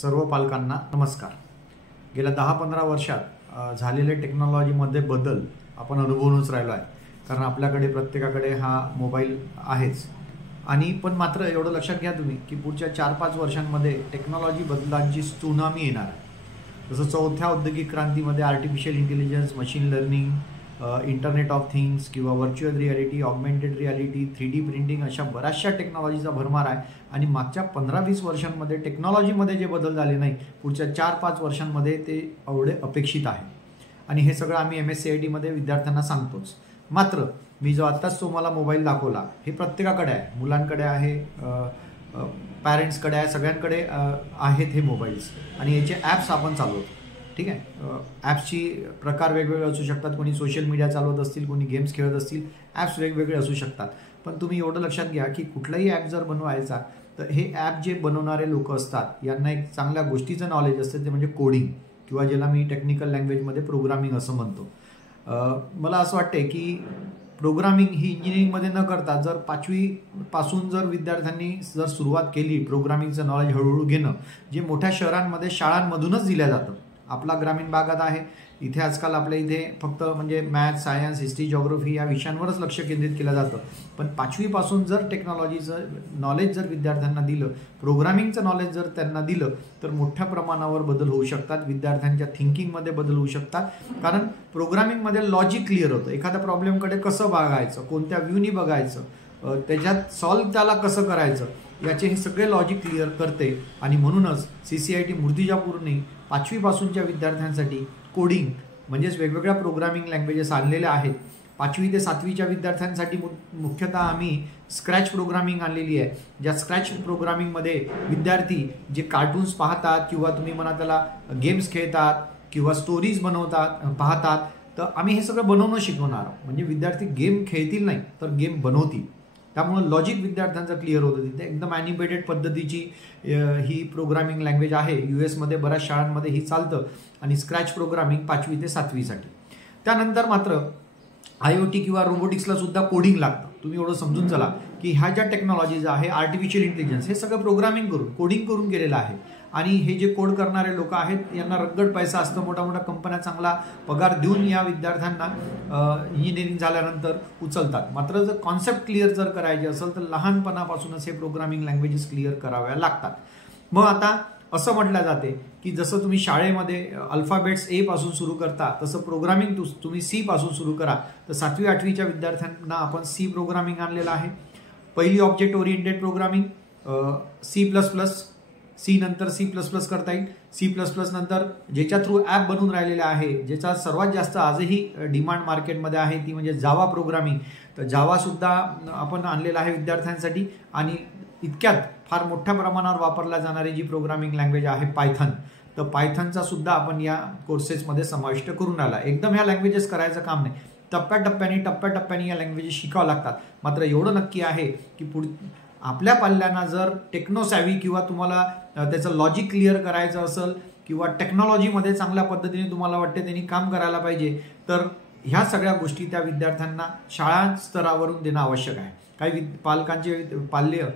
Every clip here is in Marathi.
सर्व पालकांना नमस्कार। गेल्या 10-15 वर्षात झालेले टेक्नॉलॉजीमध्ये बदल आपण अनुभवूनच राहिलो आहे, कारण आपल्याकडे प्रत्येकाकडे हा मोबाईल आहेच। आणि पण मात्र एवढं लक्षात घ्या तुम्ही की पुढच्या 4-5 वर्षांमध्ये टेक्नॉलॉजी बदलांची त्सुनामी येणार आहे। जसं चौथ्या औद्योगिक क्रांतीमध्ये artificial intelligence, machine learning, internet of things किंवा virtual reality, augmented reality, 3D printing अशा बऱ्याचशा टेक्नॉलॉजीचा भरमार आहे। आणि मागच्या 15-20 वर्षांमध्ये टेक्नॉलॉजीमध्ये जे बदल झाले नाही, पुढच्या 4-5 वर्षांमध्ये ते एवढे अपेक्षित आहे। आणि हे सगळं आम्ही MSCIT मध्ये विद्यार्थ्यांना सांगतोच। मात्र मी जो आत्ताच तुम्हाला मोबाईल दाखवला, हे प्रत्येकाकडे आहे, मुलांकडे आहे, पॅरेंट्सकडे आहे, सगळ्यांकडे आहेत हे मोबाईल्स। आणि याचे ॲप्स आपण चालवतो, ठीक आहे। ॲप्सची प्रकार वेगवेगळे असू शकतात, कोणी सोशल मीडिया चालवत असतील, कोणी गेम्स खेळत असतील, ॲप्स वेगवेगळे असू शकतात। पण तुम्ही एवढं लक्षात घ्या की कुठलाही ॲप जर बनवायचा तर हे ॲप जे बनवणारे लोक असतात यांना एक चांगल्या गोष्टीचं नॉलेज असतं, ते म्हणजे कोडिंग किंवा ज्याला मी टेक्निकल लँग्वेजमध्ये प्रोग्रामिंग असं म्हणतो। मला असं वाटते की प्रोग्रामिंग ही इंजिनिअरिंगमध्ये न करता जर 5वी पासून जर विद्यार्थ्यांनी जर सुरुवात केली प्रोग्रामिंगचं नॉलेज हळूहळू घेणं, जे मोठ्या शहरांमध्ये शाळांमधूनच दिल्या जातं। आपला ग्रामीण भागात आहे, इथे आजकाल आपल्या इथे फक्त म्हणजे मॅथ्स, सायन्स, हिस्ट्री, जिओग्राफी या विषयांवरच लक्ष केंद्रित केलं जातं। पण 5वी पासून जर टेक्नॉलॉजीचं नॉलेज जर विद्यार्थ्यांना दिलं, प्रोग्रामिंगचं नॉलेज जर त्यांना दिलं, तर मोठ्या प्रमाणावर बदल होऊ शकतात, विद्यार्थ्यांच्या थिंकिंगमध्ये बदल होऊ शकतात। कारण प्रोग्रामिंगमध्ये लॉजिक क्लिअर होतं, एखाद्या प्रॉब्लेमकडे कसं बघायचं, कोणत्या व्ह्यूनी बघायचं, त्याच्यात सॉल्व्ह त्याला कसं करायचं, याचे हे सगळे लॉजिक क्लिअर करते। आणि म्हणूनच CCIT मूर्तिजापूरने 5वी पासूनच्या विद्यार्थ्यांसाठी कोडिंग म्हणजेच वेगवेगळ्या प्रोग्रामिंग लँग्वेजेस आणलेल्या आहेत। 5वी ते 7वीच्या विद्यार्थ्यांसाठी मुख्यतः आम्ही स्क्रॅच प्रोग्रामिंग आणलेली आहे, ज्या स्क्रॅच प्रोग्रामिंगमध्ये विद्यार्थी जे कार्टून्स पाहतात किंवा तुम्ही म्हणा त्याला गेम्स खेळतात किंवा स्टोरीज बनवतात पाहतात, तर आम्ही हे सगळं बनवणं शिकवणार आहोत। म्हणजे विद्यार्थी गेम खेळतील नाही तर गेम बनवतील। त्यामुळे लॉजिक विद्यार्थ्यांचं क्लिअर होतं। तिथे एकदम ॲनिमेटेड पद्धतीची ही प्रोग्रामिंग लँग्वेज आहे। US मध्ये बऱ्याच शाळांमध्ये ही चालतं। आणि स्क्रॅच प्रोग्रामिंग 5वी ते 7वीसाठी। त्यानंतर मात्र IoT किंवा रोबोटिक्सला सुद्धा कोडिंग लागतं। तुम्ही एवढं समजून चला की ह्या ज्या टेक्नॉलॉजीज आहे, आर्टिफिशियल इंटेलिजन्स, हे सगळं प्रोग्रामिंग करून कोडिंग करून केलेलं आहे। आणि हे जे कोड करणारे लोक आहेत यांना रगड पैसा असतो, मोठ्या मोठ्या कंपन्या चांगला पगार देऊन या विद्यार्थ्यांना इंजिनिअरिंग झाल्यानंतर उचलतात। मात्र जर कॉन्सेप्ट क्लिअर जर करायचे असेल तर लहानपणापासूनच हे प्रोग्रामिंग लँग्वेजेस क्लिअर कराव्या लागतात। मग आता असं म्हटलं जाते की जसं तुम्ही शाळेमध्ये अल्फाबेट्स A पासून सुरू करता, तसं प्रोग्रामिंग तुम्ही C पासून सुरू करा। तर 7वी 8वीच्या विद्यार्थ्यांना आपण C प्रोग्रामिंग आणलेलं आहे। पहिली object oriented programming C++, C नंतर C++ करता येईल। C++ नंतर ज्याच्या थ्रू ॲप बनवून राहिलेले आहे, ज्याचा सर्वात जास्त आजही डिमांड मार्केटमध्ये आहे, ती म्हणजे जावा प्रोग्रामिंग। तर जावा सुद्धा आपण आणलेला आहे विद्यार्थ्यांसाठी। आणि इतक्यात फार मोठ्या प्रमाणावर वापरल्या जाणारी जी प्रोग्रामिंग लँग्वेज आहे पायथन, तर पायथनचा सुद्धा आपण या कोर्सेसमध्ये समाविष्ट करून आला। एकदम ह्या लँग्वेजेस करायचं काम नाही, टप्प्याटप्प्याने या लँग्वेजेस शिकावं लागतात। मात्र एवढं नक्की आहे की आपल्या पाल्यांना जर टेक्नोसॅव्ही किंवा तुम्हाला त्याचं लॉजिक क्लिअर करायचं असेल किंवा टेक्नॉलॉजीमध्ये चांगल्या पद्धतीने तुम्हाला वाटते त्यांनी काम करायला पाहिजे, तर ह्या सगळ्या गोष्टी त्या विद्यार्थ्यांना शाळा स्तरावरून देणं आवश्यक आहे। काही पालकांचे पाल्य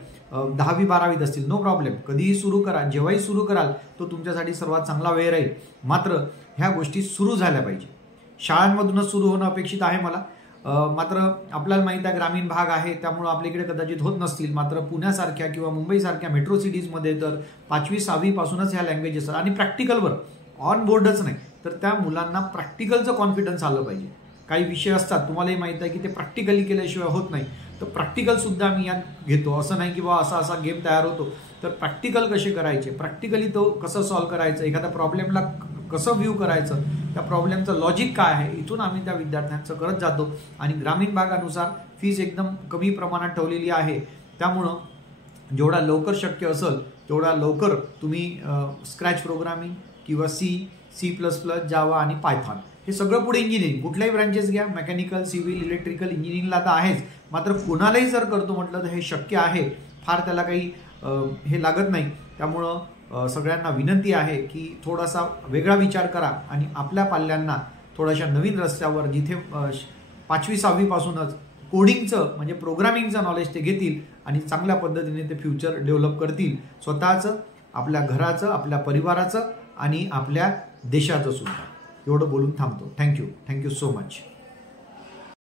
10वी 12वीत असतील, नो प्रॉब्लेम, कधीही सुरू करा, जेव्हाही सुरू कराल तो तुमच्यासाठी सर्वात चांगला वेळ राहील। मात्र ह्या गोष्टी सुरू झाल्या पाहिजे, शाळांमधूनच सुरू होणं अपेक्षित आहे मला। मात्र आपल्याला माहीत आहे ग्रामीण भाग आहे, त्यामुळं आपल्याकडे कदाचित होत नसतील। मात्र पुण्यासारख्या किंवा मुंबईसारख्या मेट्रो सिटीजमध्ये तर 5वी 6वी पासूनच ह्या लँग्वेजेस आणि प्रॅक्टिकलवर ऑन बोर्डच नाही तर त्या मुलांना प्रॅक्टिकलचं कॉन्फिडन्स आलं पाहिजे। काही विषय असतात तुम्हालाही माहीत आहे की ते प्रॅक्टिकली केल्याशिवाय होत नाही, तर प्रॅक्टिकल सुद्धा आम्ही यात घेतो। असं नाही की बा असा गेम तयार होतो, तर प्रॅक्टिकल कसे करायचे, प्रॅक्टिकली तो कसं सॉल्व्ह करायचं, एखाद्या प्रॉब्लेमला कसं व्ह्यू करायचं, त्या प्रॉब्लेमचं लॉजिक काय आहे, इथून आम्ही त्या विद्यार्थ्यांचं करत जातो। आणि ग्रामीण भागानुसार फीस एकदम कमी प्रमाणात ठेवलेली आहे, त्यामुळं जेवढा लवकर शक्य असेल तेवढा लवकर तुम्ही स्क्रॅच प्रोग्रामिंग किंवा C++, जावा आणि पायथॉन हे सगळं पुढे इंजिनिअरिंग कुठल्याही ब्रांचेस घ्या, मेकॅनिकल, सिव्हिल, इलेक्ट्रिकल, इंजिनिअरिंगला तर आहेच। मात्र कोणालाही जर करतो म्हटलं तर हे शक्य आहे, फार त्याला काही हे लागत नाही। त्यामुळं सगळ्यांना विनंती आहे की थोडासा वेगळा विचार करा आणि आपल्या पाल्यांना थोड्याशा नवीन रस्त्यावर, जिथे 5वी 6वी पासूनच कोडिंगचं म्हणजे प्रोग्रामिंगचं नॉलेज ते घेतील आणि चांगल्या पद्धतीने ते फ्युचर डेव्हलप करतील, स्वतःचं आपल्या घराचं, आपल्या परिवाराचं आणि आपल्या देशाचं सुद्धा. एवढं बोलून थांबतो. Thank you so much.